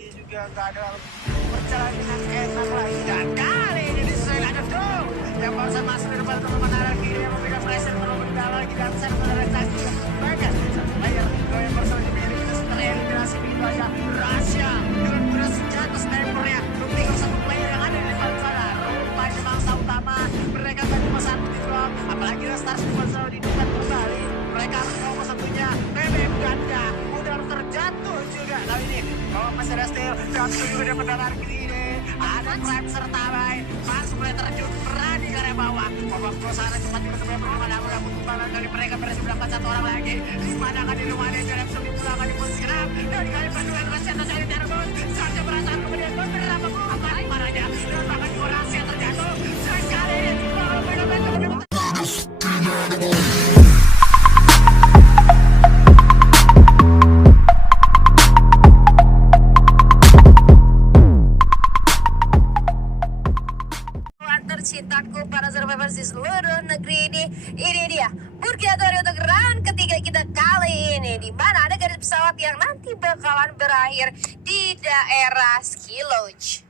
dia juga nggak ada perjalanan enak lagi. Dan kali ini disesuaikan tuh yang barusan masuk di depan teman-teman arah kiri yang memberikan pressure terlalu dalam lagi dan saya menarikasi bagian satu player yang bersama di Mary itu tereliminasi begitu aja. Rahasia dengan berat senjata snipernya tinggal satu player yang ada di depan sana. Rupanya mangsa utama mereka kan cuma satu di drop, apalagi Stars cuma selalu di depan kembali. Mereka harus bawa satunya BBM ganda udah terjatuh juga. Kali ini bawa masih ada steal jatuh juga dapat dalam kiri. Ada Prime serta Rai langsung mulai terjun berani ke area bawah. Babak dua sana cepat juga sebenarnya perkembangan namun namun kembangan dari mereka berhasil mendapat satu orang lagi. Di mana kan di rumah ada jarak sulit pulangan di posisi kenap dan kali perjuangan Rasia atau saya terbun saja perasaan kemudian beberapa apa marahnya dan bahkan juga Rasia terjatuh sekali ini kalau benar-benar tercintaku para survivors di seluruh negeri ini dia Purgatory untuk round ketiga kita kali ini, di mana ada garis pesawat yang nanti bakalan berakhir di daerah Ski Lodge.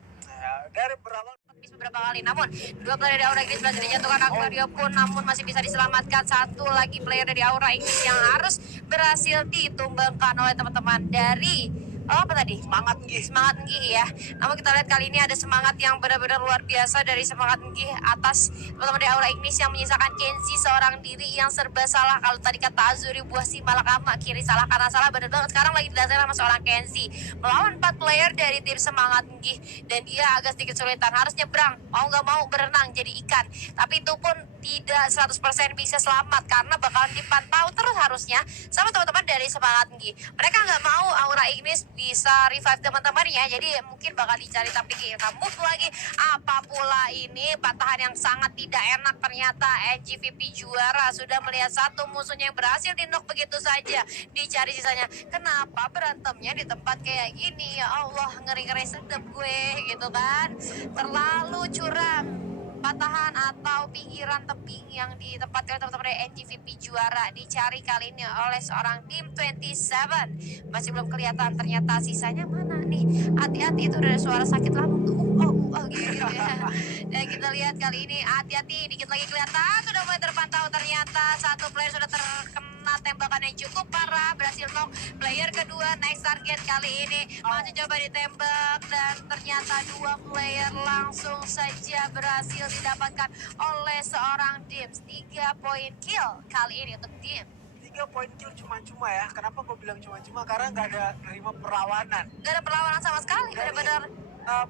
dari berawal Beberapa kali, namun dua player dari Aura Inggris berhasil dijatuhkan. Aquario pun namun masih bisa diselamatkan. Satu lagi player dari Aura Inggris yang harus berhasil ditumbangkan oleh teman-teman dari apa tadi? Semangat Nggih ya. Namun kita lihat kali ini ada semangat yang benar-benar luar biasa dari Semangat Nggih atas teman-teman dari Aura Ignis yang menyisakan Kenzie seorang diri yang serba salah. Kalau tadi kata Azuri buah si malakama kiri salah kanan salah, benar banget. Sekarang lagi didasari sama seorang Kenzie melawan 4 player dari tim Semangat Nggih dan dia agak sedikit kesulitan, harus nyebrang, mau nggak mau berenang jadi ikan. Tapi itu pun tidak 100% bisa selamat karena bakalan dipantau terus harusnya sama teman-teman dari Semangat Nggih. Mereka nggak mau Aura Ignis bisa revive teman-temannya, jadi mungkin bakal dicari tapi kita move lagi. Apa pula ini patahan yang sangat tidak enak, ternyata NGVP juara sudah melihat satu musuhnya yang berhasil di-knock begitu saja, dicari sisanya. Kenapa berantemnya di tempat kayak gini? Ya Allah, ngeri-ngeri sedep gue gitu kan, terlalu curam. Patahan atau pinggiran tebing yang ditempatkan teman-teman dari NGVP juara dicari kali ini oleh seorang tim 27. Masih belum kelihatan ternyata sisanya mana nih. Hati-hati, itu udah ada suara sakit lambung gitu ya. Dan kita lihat kali ini hati-hati, dikit lagi kelihatan sudah mulai terpantau. Ternyata satu player sudah terkena tembakan yang cukup parah, berhasil knock. Player kedua next target kali ini masih coba ditembak dan ternyata 2 player langsung saja berhasil didapatkan oleh seorang Dims. 3 poin kill kali ini untuk Dims. 3 poin kill cuma-cuma ya. Kenapa gue bilang cuma-cuma? Karena nggak ada nerima perlawanan. Gak ada perlawanan sama sekali, benar-benar.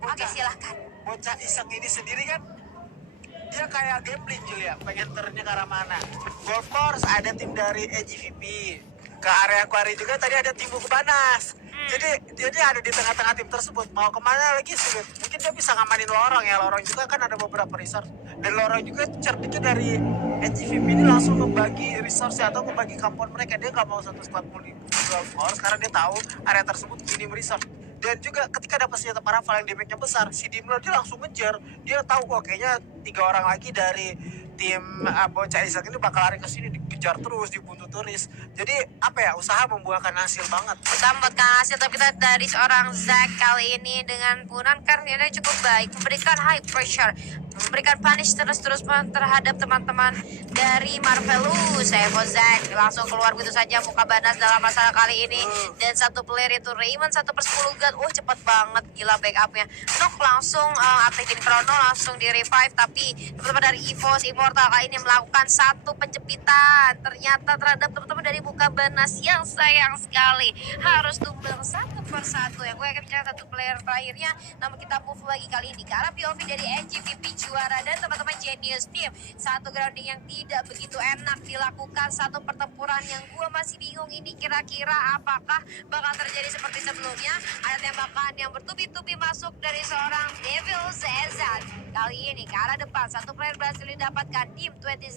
Oke, silahkan. Bocah iseng ini sendiri kan dia kayak gambling Julia, pengen turunnya ke arah mana. Golf course ada tim dari EGVP, ke area Aquari juga tadi ada tim Bukubanas. Jadi ada di tengah-tengah tim tersebut. Mau kemana lagi sulit. Mungkin dia bisa ngamanin lorong ya. Lorong juga kan ada beberapa resource. Dan lorong juga cerdiknya dari NGVP ini langsung membagi resource atau membagi kampung mereka. Dia nggak mau satu squad full di golf course karena dia tahu area tersebut minim resource. Dan juga ketika dapat senjata parafal yang damage-nya besar, si Dimlo dia langsung ngejar. Dia tahu kok kayaknya 3 orang lagi dari tim bocah Isaac ini bakal lari ke sini, dikejar terus, dibunuh turis. Jadi apa ya, usaha membuahkan hasil banget. Kita membuatkan hasil, tapi kita dari seorang Zack kali ini dengan punan karirnya cukup baik, memberikan high pressure, memberikan punish terus-terusan terhadap teman-teman dari Marvelous. Evo Zack langsung keluar begitu saja, muka banas dalam masalah kali ini. Dan satu player itu Raymond 1/10 gun. Cepet banget, gila backupnya. Knock langsung aktifin Chrono, langsung di revive. Tapi teman-teman dari EVOS Immortal kali ini melakukan satu penjepitan ternyata terhadap teman-teman dari muka banas yang sayang sekali harus tumbang satu persatu. Yang gue akan bicara satu player terakhirnya. Namun kita move lagi kali ini ke arah POV dari NGVP juara dan teman-teman Genius Team. Satu grounding yang tidak begitu enak dilakukan, satu pertempuran yang gue masih bingung ini kira-kira apakah bakal terjadi seperti sebelumnya. Ada tembakan yang bertubi-tubi masuk dari seorang Devil Zezat. Kali ini ke arah depan, satu player berhasil didapatkan, Dim 27.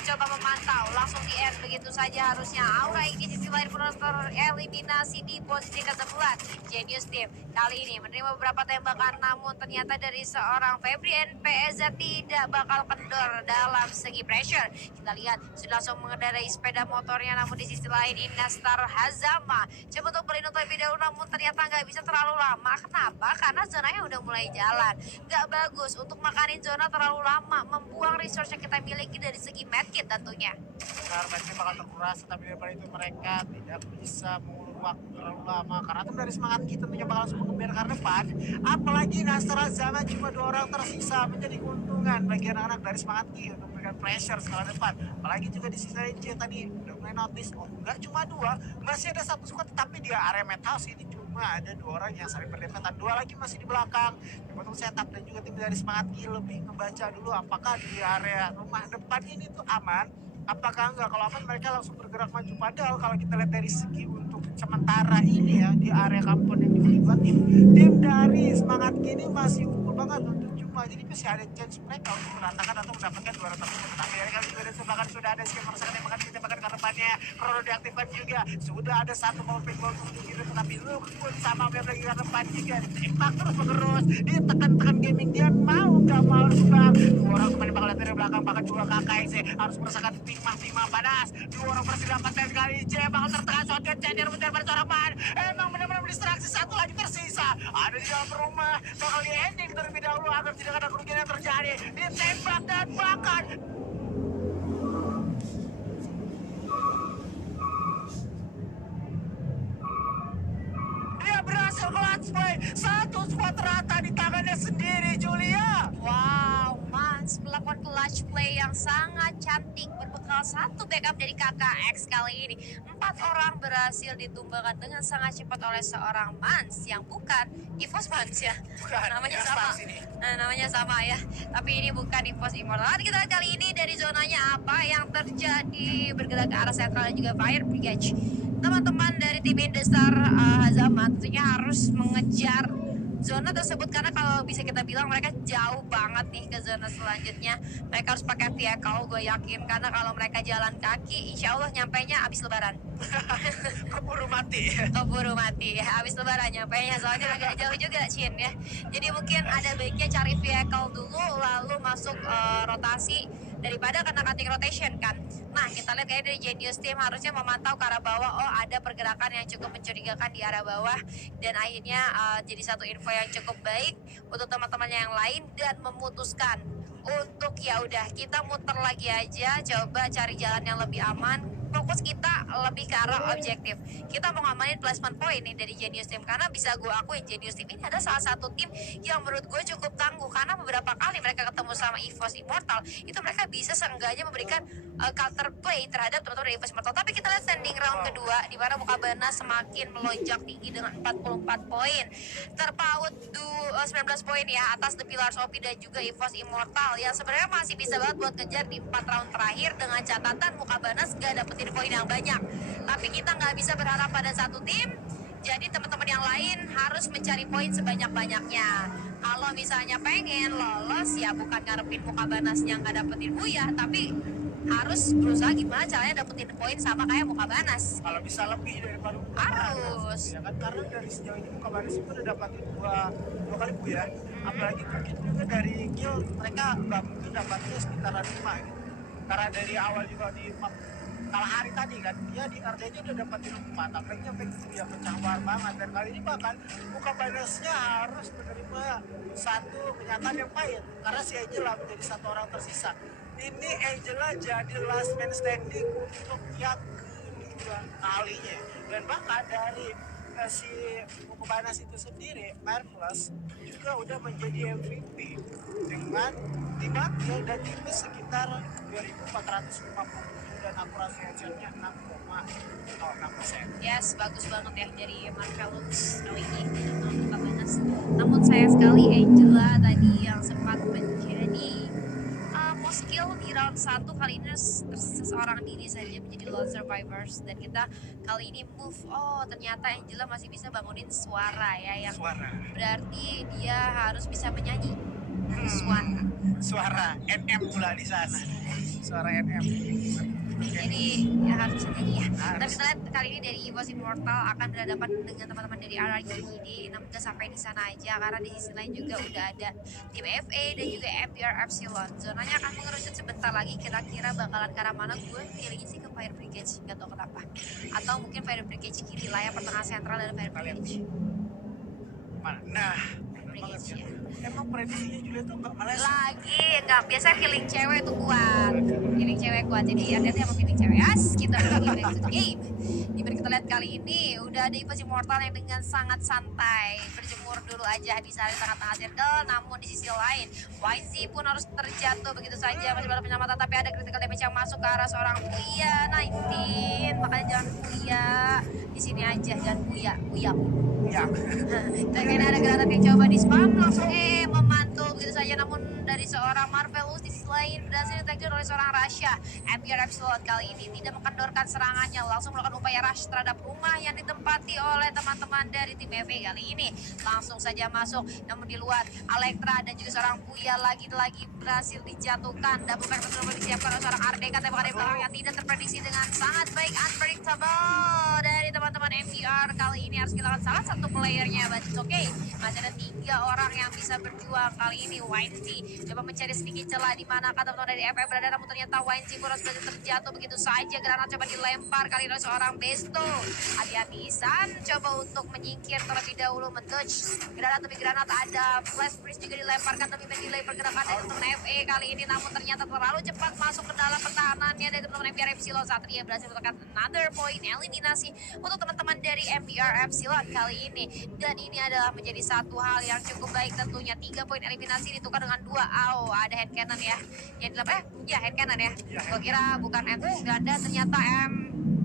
Coba memantau, langsung di end begitu saja harusnya. Aura di sisi lain pun tereliminasi di posisi ke-11. Genius Team kali ini menerima beberapa tembakan, namun ternyata dari seorang Febri NPZ tidak bakal kendor dalam segi pressure. Kita lihat sudah langsung mengendarai sepeda motornya, namun di sisi lain Inastar Hazama coba untuk berlindung terlebih dahulu, namun ternyata nggak bisa terlalu lama. Kenapa? Karena zonanya udah mulai jalan. Nggak bagus untuk makanin zona terlalu lama, membuang resource yang kita miliki dari segi medkit tentunya. Benar, mereka bakal terkuras, tapi daripada itu mereka tidak bisa mengulur waktu terlalu lama karena itu dari semangat kita tentunya bakal langsung mengeber ke depan. Apalagi Nasra Zama cuma 2 orang tersisa, menjadi keuntungan bagi anak-anak dari semangat kita untuk memberikan pressure skala depan. Apalagi juga di sisi lain tadi udah mulai notice, oh enggak cuma 2, masih ada satu squad, tapi di area Madhouse ini cuma ada 2 orang yang saling berdekatan, 2 lagi masih di belakang. Untuk setup dan juga tim dari semangat kita lebih ngebaca dulu apakah di area rumah depan ini tuh aman, apakah enggak. Kalau aman mereka langsung bergerak maju, padahal kalau kita lihat dari segi untuk sementara ini ya di area kampung yang juga tim dari semangat kini masih unggul banget untuk cuma, jadi masih ada chance mereka untuk meratakan atau mendapatkan 200 tersebut. Tapi dari kali juga bahkan sudah ada skin merasakan tembakan kita bahkan ke depannya, Krono diaktifkan juga, sudah ada satu mobil ball untuk kiri, tetapi lu pun sama web lagi ke depan juga ditembak terus menerus, ditekan-tekan gaming dia mau nggak mau harus bang. 2 orang kembali bakal lihat dari belakang, bahkan juga KKC harus merasakan pingmah panas. 2 orang berhasil dapatkan kali J bakal tertekan shotgun Cender mengejar pada seorang man. Emang benar-benar distraksi, satu lagi tersisa ada di dalam rumah, bakal di ending terlebih dahulu agar tidak ada kerugian yang terjadi, ditembak dan bahkan dia berhasil clutch play, satu squad rata di tangannya sendiri Julia. Wow, Mans melakukan clutch play yang sangat cantik berbekal satu backup dari KKX kali ini. 4 orang berhasil ditumbangkan dengan sangat cepat oleh seorang Mans yang bukan EVOS Mans ya. Bukan, namanya yang sama. Stars ini. Nah, namanya sama ya. Tapi ini bukan EVOS Immortal. Kita lihat kali ini dari zonanya apa yang terjadi, bergerak ke arah sentral dan juga Fire Brigade. Teman-teman dari tim Indestar Hazama tentunya harus mengejar zona tersebut karena kalau bisa kita bilang mereka jauh banget nih ke zona selanjutnya. Mereka harus pakai vehicle, gue yakin, karena kalau mereka jalan kaki insya Allah nyampainya abis lebaran. Keburu mati. Keburu mati ya, abis lebaran nyampainya, soalnya agak jauh juga Cin ya. Jadi mungkin ada baiknya cari vehicle dulu lalu masuk rotasi daripada kena cutting rotation kan. Nah, kita lihat kayaknya dari Genius Team harusnya memantau ke arah bawah. Oh, ada pergerakan yang cukup mencurigakan di arah bawah, dan akhirnya jadi satu info yang cukup baik untuk teman-teman yang lain dan memutuskan untuk ya udah kita muter lagi aja, coba cari jalan yang lebih aman. Fokus kita lebih ke arah objektif. Kita mau ngamanin placement point nih dari Genius Team, karena bisa gue akuin Genius Team ini ada salah satu tim yang menurut gue cukup tangguh, karena beberapa kali mereka ketemu sama EVOS Immortal itu mereka bisa seenggaknya memberikan counter play terhadap teman-teman dari EVOS Immortal. Tapi kita lihat standing round kedua di mana Mukabana semakin melonjak tinggi dengan 44 poin, terpaut 19 poin ya atas The Pillars OP dan juga EVOS Immortal yang sebenarnya masih bisa banget buat kejar di 4 round terakhir, dengan catatan Mukabana gak dapetin poin yang banyak. Tapi kita nggak bisa berharap pada satu tim, jadi teman-teman yang lain harus mencari poin sebanyak-banyaknya. Kalau misalnya pengen lolos ya bukan ngarepin Mukabanas yang nggak dapetin Buya, tapi harus berusaha gimana caranya dapetin poin sama kayak Mukabanas. Kalau bisa lebih daripada Harus. ya kan, karena dari sejauh ini Mukabanas itu udah dapatin dua kali Bu ya. Apalagi mungkin juga dari kill mereka nggak mungkin dapatnya sekitaran 5 gitu. Karena dari awal juga di kalah hari tadi kan dia di RD udah dapatin 4, apalagi sampai dia pecah war banget, dan kali ini bahkan Mukabanasnya harus menerima satu kenyataan yang pahit karena si Angela menjadi satu orang tersisa. Ini Angela jadi last man standing untuk yang kedua kalinya, dan bahkan dari si Mukabanas itu sendiri, Marvelous juga udah menjadi MVP dengan 5 kill dan itu sekitar 2450 dan akurasi headshotnya 6,06%. Yes, bagus banget ya dari Marvelous kali ini untuk Mukabanas. Namun sayang sekali Angela tadi yang sempat menjadi most kill di round 1 kali ini tersisa seorang diri saja menjadi lone survivors, dan kita kali ini move. Oh, ternyata Angela masih bisa bangunin suara ya, yang Suara. berarti dia harus bisa menyanyi. Swan. Suara NM pula di sana. Suara NM. Jadi ya harus nyanyi ya. Harus. Tapi kita lihat kali ini dari EVOS Immortal akan berhadapan dengan teman-teman dari RRQID. Namun gak sampai di sana aja karena di sisi lain juga udah ada tim FA dan juga MPR Epsilon. Zonanya akan mengerucut sebentar lagi. Kira-kira bakalan ke arah mana? Gue pilihnya sih ke Fire Brigade, gak tau kenapa. Atau mungkin Fire Brigade kiri lah ya, pertengahan sentral dan Fire Brigade. Mana? Nah, Brigade ya. emang prediksinya Julia tuh nggak malas. Lagi nggak biasa feeling cewek itu kuat, feeling cewek kuat, jadi hati-hati sama feeling cewek. Kita lagi back to the game. Di kita lihat kali ini udah ada EVOS Immortal yang dengan sangat santai berjemur dulu aja di tengah-tengah circle. Namun di sisi lain YZ pun harus terjatuh begitu saja, masih ada penyelamatan tapi ada critical damage yang masuk ke arah seorang Puya 19. Makanya jangan Puya di sini aja, jangan Puya. Ya. Terkait ada granat yang coba di spam langsung memantul begitu saja, namun dari seorang Marvelous di sisi lain berhasil ditagih oleh seorang Rasha. MPR Epsilon kali ini tidak mengkendorkan serangannya, langsung melakukan upaya rush terhadap rumah yang ditempati oleh teman-teman dari tim FA kali ini. Langsung saja masuk, namun di luar Elektra dan juga seorang Puya lagi-lagi berhasil dijatuhkan. Double back tersebut disiapkan oleh seorang Ardeka, tembakan dari belakang yang tidak terprediksi dengan sangat baik, unpredictable dari teman-teman MPR. Kali ini harus kehilangan salah satu playernya, but it's okay. Masih ada 3 orang yang bisa berjuang kali ini. YNC coba mencari sedikit celah di mana teman-teman dari FF berada, namun ternyata YNC pun harus terjatuh begitu saja. Granat coba dilempar kali ini oleh seorang Besto. Hati-hati Isan coba untuk menyingkir terlebih dahulu, men-dodge granat, tapi granat ada flash freeze juga dilemparkan, tapi delay pergerakan dari teman FA kali ini, namun ternyata terlalu cepat masuk ke dalam pertahanannya dari teman-teman MPR Epsilon. Satria berhasil mendapatkan another point eliminasi untuk teman-teman dari MPR Epsilon kali ini, dan ini adalah menjadi satu hal yang cukup baik tentunya. 3 poin eliminasi ditukar dengan 2 ada hand cannon ya yang dilakukan hand cannon ya. Gua kira bukan M9, ternyata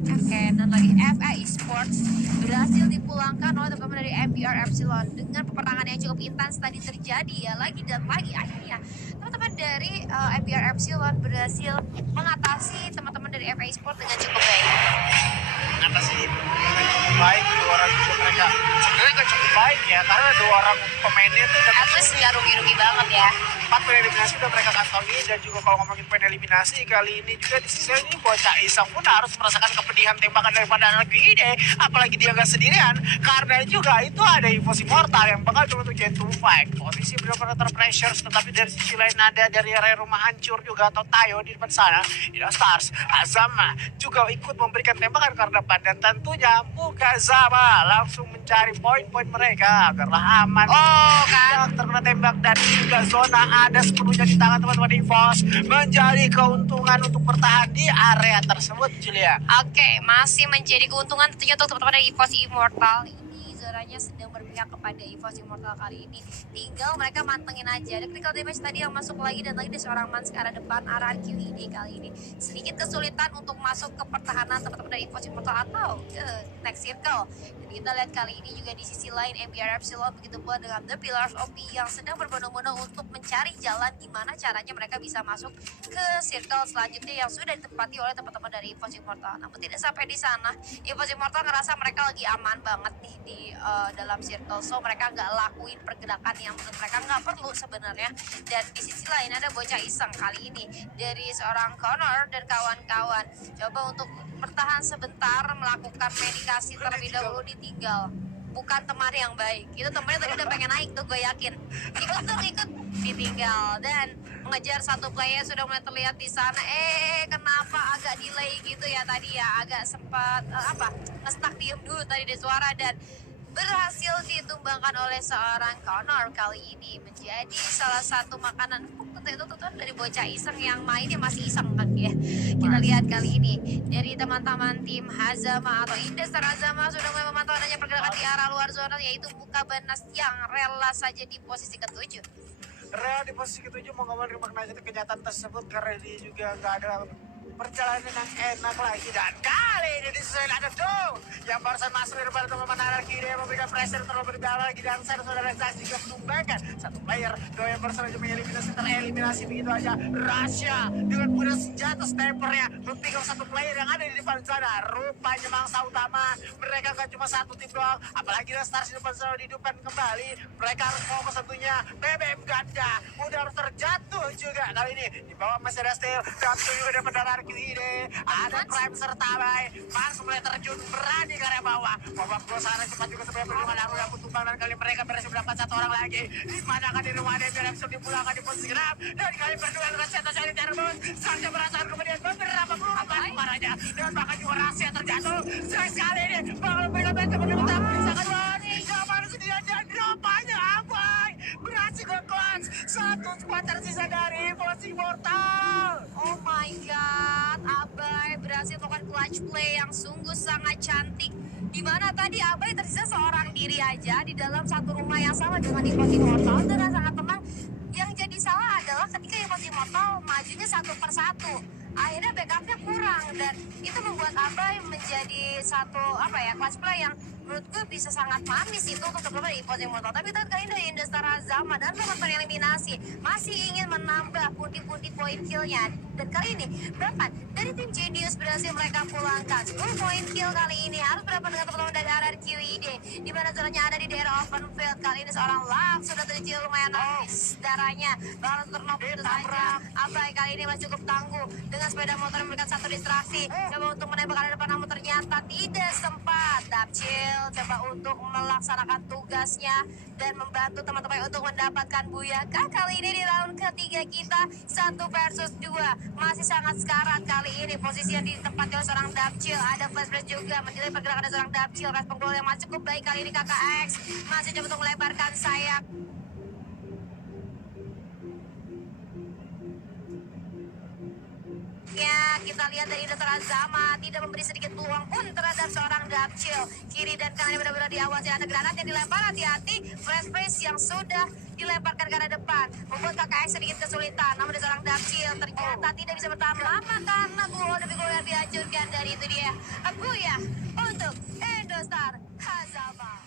F Cannon lagi. FA Esports berhasil dipulangkan oleh teman-teman dari MPR Epsilon dengan peperangan yang cukup intens tadi terjadi ya, lagi dan lagi. Akhirnya teman-teman dari MPR Epsilon berhasil mengatasi teman-teman dari FA Esports dengan cukup baik. Mengatasi baik 2 orang juga mereka sebenarnya nggak cukup baik ya, karena 2 orang pemainnya tuh udah At least nggak rugi-rugi banget ya. 4 poin eliminasi udah mereka kantongi. Dan juga kalau ngomongin poin eliminasi kali ini juga di sisi ini bocah Isang pun harus merasakan kepedihan tembakan daripada anak ide, apalagi dia nggak sendirian, karena juga itu ada EVOS Immortal yang bakal coba untuk Gen 2 fight. Posisi benar-benar terpressure, tetapi dari sisi lain ada dari area rumah hancur juga atau Tayo di depan sana. Ida Stars Azama juga ikut memberikan tembakan ke depan, dan tentunya Mukazama langsung mencari poin-poin mereka agarlah aman. Oh kan, Tidak terkena tembak, dan juga zona ada sepenuhnya di tangan teman-teman EVOS, menjadi keuntungan untuk bertahan di area tersebut, Julia. Oke, masih menjadi keuntungan tentunya untuk teman-teman dari EVOS Immortal. Ini zonanya sedang berpihak kepada EVOS Immortal kali ini. Tinggal mereka mantengin aja. Ada critical damage tadi yang masuk lagi, dan lagi ada seorang Mans ke arah depan RRQID kali ini. Sedikit kesulitan untuk masuk ke pertahanan teman-teman dari EVOS Immortal atau ke next circle. Dan kita lihat kali ini juga di sisi lain MPR Epsilon begitu pula dengan The Pillars OP yang sedang berbondong-bondong untuk mencari jalan gimana caranya mereka bisa masuk ke circle selanjutnya yang sudah ditempati oleh teman-teman dari EVOS Immortal. Namun tidak sampai di sana, EVOS Immortal ngerasa mereka lagi aman banget nih di dalam circle, so mereka nggak lakuin pergerakan yang menurut mereka nggak perlu sebenarnya. Dan di sisi lain ada bocah iseng kali ini dari seorang Connor dan kawan-kawan coba untuk bertahan sebentar, melakukan medikasi terlebih dahulu, ditinggal. Bukan teman yang baik, itu temannya tadi udah pengen naik tuh, gue yakin. Ikut ditinggal, dan mengejar satu player sudah mulai terlihat di sana. Kenapa agak delay gitu ya tadi ya, agak sempat ngestak diem dulu tadi di suara, dan berhasil ditumbangkan oleh seorang Connor kali ini, menjadi salah satu makanan empuk itu dari bocah iseng yang mainnya masih iseng kan ya. Kita lihat kali ini dari teman-teman tim Hazama atau Indestar Hazama sudah mulai memantau adanya pergerakan di arah luar zona, yaitu Mukabanas yang rela saja di posisi ke-7. Rela di posisi ke-7 mau ngomong maknanya kenyataan tersebut, karena dia juga nggak ada perjalanan yang enak lagi dan kali ini diselesaikan tuh yang barusan masuk dari depan teman arah kiri yang memberikan pressure terlalu berdalam lagi dan saudara Zaz juga menumbangkan satu player dua yang barusan saja mengeliminasi tereliminasi begitu aja. Rasya dengan mudah senjata snipernya memtikam satu player yang ada di depan sana. Rupanya mangsa utama mereka gak cuma satu tim doang, apalagi Stars di depan sana dihidupkan kembali. Mereka harus fokus tentunya. BBM ganda udah harus terjatuh juga kali ini di bawah masih ada Steel jatuh juga dapat darah kiri. Ada Prime serta Bay langsung mulai terjun berani ke area bawah. Babak gol sana cepat juga sebenarnya perjuangan aku yang tumbang dan kali mereka berhasil mendapat satu orang lagi. Di mana kan di rumah ada yang langsung dipulangkan di posisi genap dan kali berdua dengan Seto Cari Terbus saja merasakan kemudian beberapa peluang marahnya dan bahkan juga rahasia terjatuh. Sayang sekali ini bakal memberikan bentuk penyebutan sangat warning kapan sendirian dan dropanya Abai berhasil ke clutch satu squad tersisa dari posisi mortal. Oh my god, Abai berhasil melakukan clutch play yang sungguh sangat cantik. Di mana tadi Abai tersisa seorang diri aja di dalam satu rumah yang sama dengan Evos Immortal dan sangat tenang. Yang jadi salah adalah ketika Evos Immortal majunya satu persatu. Akhirnya backupnya kurang dan itu membuat Abai menjadi satu clutch play yang menurutku bisa sangat manis itu untuk teman-teman Evos Immortal. Tapi kali ini dari Indostar Azama dan teman-teman eliminasi masih ingin menambah pundi-pundi poin killnya. Dan kali ini bahkan dari tim Genius berhasil mereka pulangkan 10 poin kill kali ini. Harus berapa dengan teman-teman dari RRQID di mana zonanya ada di daerah open field. Kali ini seorang Lux sudah tercil lumayan habis darahnya bakal terkena begitu saja. Abai kali ini masih cukup tangguh dengan sepeda motor yang memberikan satu distraksi. Coba untuk menembak arah depan namun ternyata tidak sempat. Dapcil coba untuk melaksanakan tugasnya dan membantu teman-teman untuk mendapatkan Buyaka. Kali ini di round ketiga kita 1 versus 2 masih sangat sekarat kali ini. Posisinya di tempat oleh seorang Dapcil. Ada flashback juga menilai pergerakan seorang Dapcil. Respon gol yang masih cukup baik kali ini KKX masih coba untuk melebarkan sayap. Ya, kita lihat dari Indostar Azama tidak memberi sedikit peluang pun terhadap seorang Dapcil. Kiri dan kanan benar-benar diawasi, ada granat yang dilempar, hati-hati. Flash freeze yang sudah dilemparkan ke arah depan membuat KKX sedikit kesulitan. Namun seorang Dapcil ternyata tidak bisa bertahan lama karena gol demi gol yang dihancurkan. Dari itu dia Aguya untuk Indostar Azama.